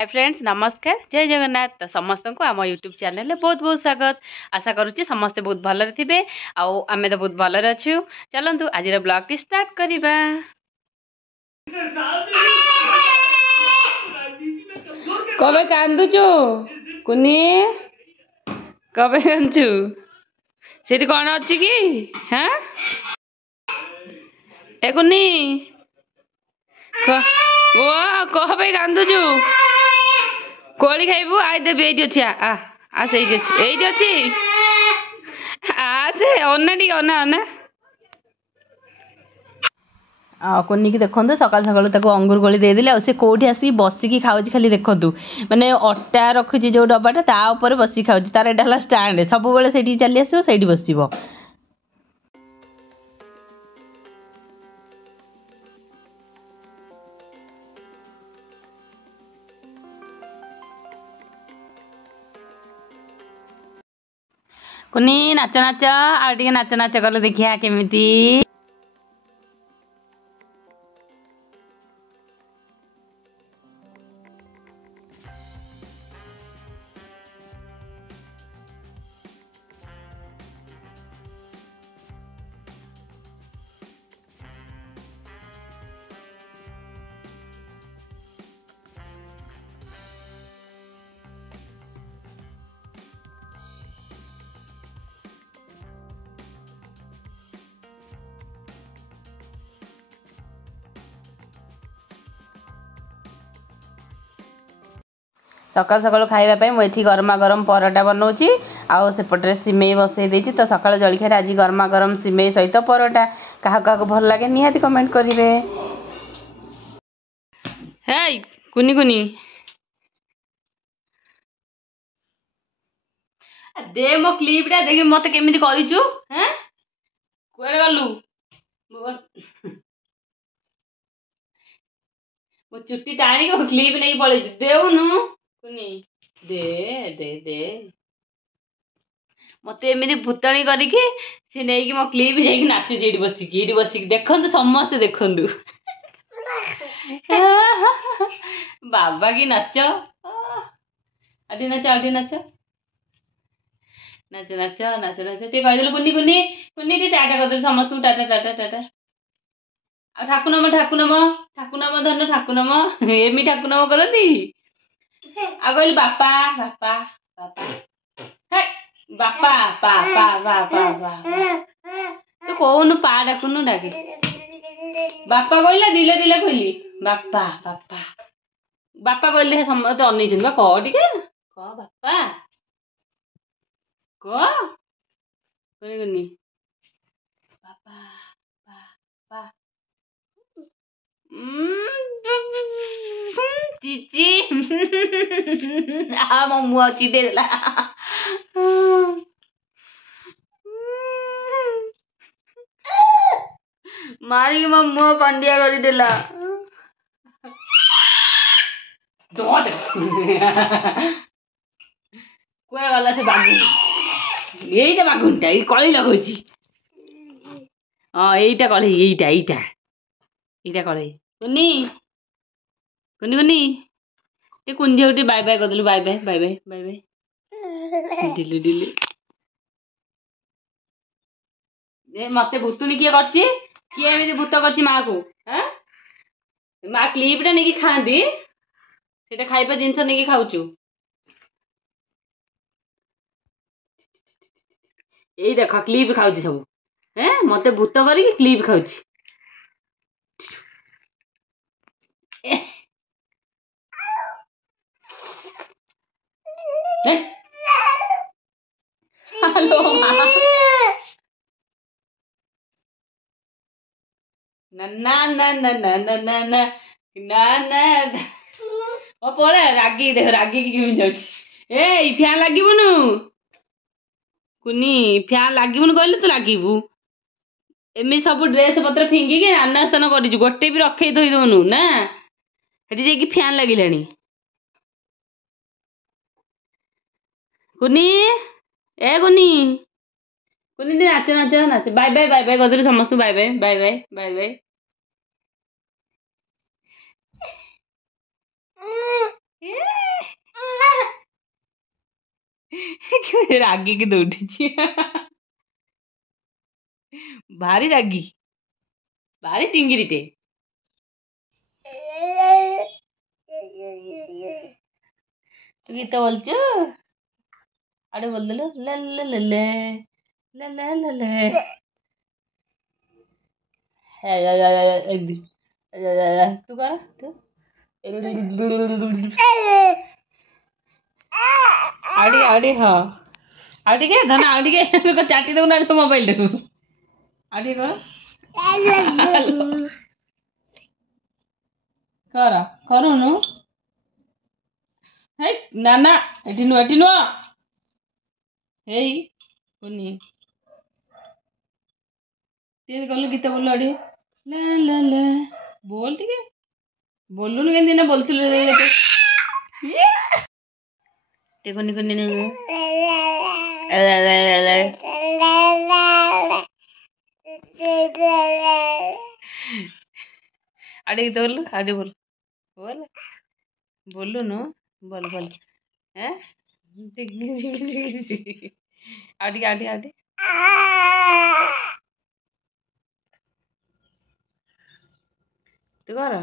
Hi friends नमस्कार जय जगन्नाथ तो समस्त को आम यूट्यूब चैनल बहुत बहुत स्वागत आशा करुच्ची समस्ते बहुत भलरे थे आमे तो बहुत भलरे अच्छु चलतु आज ब्लॉग टी स्टार्ट करवा कबे कांदुचु कुनी कबे कांदुचु सेठी कौन अच्छी कि हाँ ए कुनी ओ कबे कांदुचु कोली खाइबू आई देबी एइटी अछि आ एइटी अछि आ से ओना टी ओना ओना कुनी की देखंतु सकाल सकाल ताको अंगूर गोली दे देले से कोठी आसी बसिकी खाउची खाली देखंतु माने अट्टा रखुची जो डब्बाटा ता ऊपर बसी खाउची तार एटा हला स्टैंड सब बेले सेठी चली आसीबो सेठी बसिबो कुनी नाच नाच आ नाच नाच कल देखिया केमिति सकाल सकाल खाइबा मुझे गरमा गरम परोटा बनाऊँगी आउ सेपटे सिमेई बसई देती तो सकाल जलखिया आज गरमा गरम सिमेई सहित परोटा क्या क्या भल लगे निहाती कमेंट करेंगे। हे कुनी कुनी दे मो क्लिपटा देख मत केमी करूँ हैं कुआड़े गलु मो चुट्टी टाणी क्लिप नहीं पड़े देउनु कुनी दे दे दे मत एमती भूतणी करिकी सी नहीं मो क्लिप जाइए नाचुची ये बसिकी देखु समस्ते देखु बाबा की नाच आटी नाच आटी नाच नाच नाच नाच नाच टे कहीदेलु कुनी कुनी कुनी टे टाटा करदे समस्त टाटा टाटा टाटा आ ठाकुनम ठाकुनम ठाकुनम धन ठाकुनम एमी ठाकुनम करती आ कहली बापा बापा बापा हे बापा बापा बापा बापा तो कौन पा डाकुनु डाके बापा कहला दिले दिले कहली बापा बापा बापा कहले समस्त अनैछन बा कह टिके कह बापा कह कोनी कोनी बापा बापा चीची आ मो मुआ चिदे देला मारी मो मुआ कंडिया करी देला दो दे कोए वाला से बागु एइटा बागुंटा ई कळी लगोची हां एइटा कळी एइटा एइटा एइटा कळी कुनी कुनी कुनी ये कुंझे उठी बाय बाय कर bye bye bye bye bye bye दिलु दिलु ए मते भूतुनी किए करछि किए एमि भूत करछि मां को हैं मां क्लिपटा नेकी खांदी सेटा खाइबा जिंस नेकी खाउछु एई देख क्लिप खाउछि सब हैं मते भूत करी क्लिप खाउछि हेलो ना ना ना ना ना ना ना ना ना ओ पड़े रागी देख रागी की केमी जाउछि ए फैन लागिबुनु कुनी फैन लागिबुनु कहले तू लागिबु एमि सब ड्रेस पत्र फिंगी के अनास्थान करिछु गोटे भी रखे थई दोनु ना हेटी जे की फैन लागिलानी कुनी ए कुनी कुनी नाच नाच नाच बाय बाय बाय बाय गदर समस्त bye bye bye bye bye bye ରାଗିକି ଦୌଡ଼ିଛି। ଭାରି ରାଗି, ଭାରି ଟିଙ୍ଗିରିଟେ। ତୁ ଗୀତ ବୋଲଛୁ ଆଡେ ବୋଲଦେଲୁ ଲେ ଲେ ଲେ ଲେ ଲେ ଲେ ଲେ ଲେ ଏମିତି ତୁ କର ତୁ ଆଉ ଟିକେ ହଁ ଆଉ ଟିକେ ଧନ ଆଉ ଟିକେ ଚାଟି ଦବୁ ନା ସବୁ ମୋବାଇଲଟାକୁ ଆଉ ଟିକେ କର କରୁନୁ ହେଇ ନା ନା ଏଠି ନୁହ ହେଇ କୁନି ଟିକେ ଗଲୁ ଗୀତ ବୋଲ ଆଡେ ଲେ ଲେ ଲେ ବୋଲ ଟିକେ ବୋଲୁନୁ କେମିତି ନା ବୋଲୁଥିଲୁ ଟିକେ କୁନି କୁନି ଆଉ ଟିକେ ଗୀତ ବୋଲୁ ଆଉ ଟିକେ ବୋଲ ବୋଲ ବୋଲୁନୁ ବୋଲ ବୋଲ ଆଉ ଟିକେ ଆଉ ଟିକେ ତୁ କର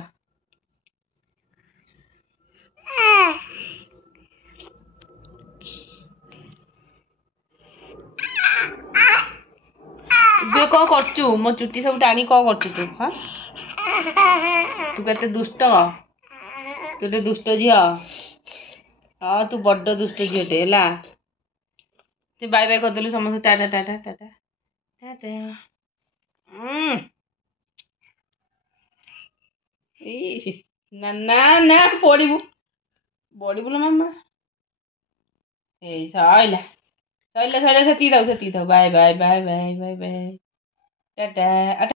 ଏବେ କଣ କରୁଛୁ ମୋ ଚୁଟି ସବୁ ଟାଣି କଣ କରୁଛୁ ତୁ ହଁ ତୁ କେତେ ଦୁଷ୍ଟ ତୁ ଗୋଟେ ଦୁଷ୍ଟ ଝିଅ ହଁ ତୁ ବଡ ଦୁଷ୍ଟ ଝିଅଟେ ହେଲା ତୁ ବାଇ ବାଇ କରିଦେଲୁ ସମସ୍ତେ ଟାଟା ଟାଟା ଟାଟା ଟାଟା ଏଇ ନା ନା ନା ପଡିବୁ ଲୋ ମାମା ଏଇ ସଇଲା ସଇଲା ସେତିକି ଥାଉ bye bye bye bye bye bye Tata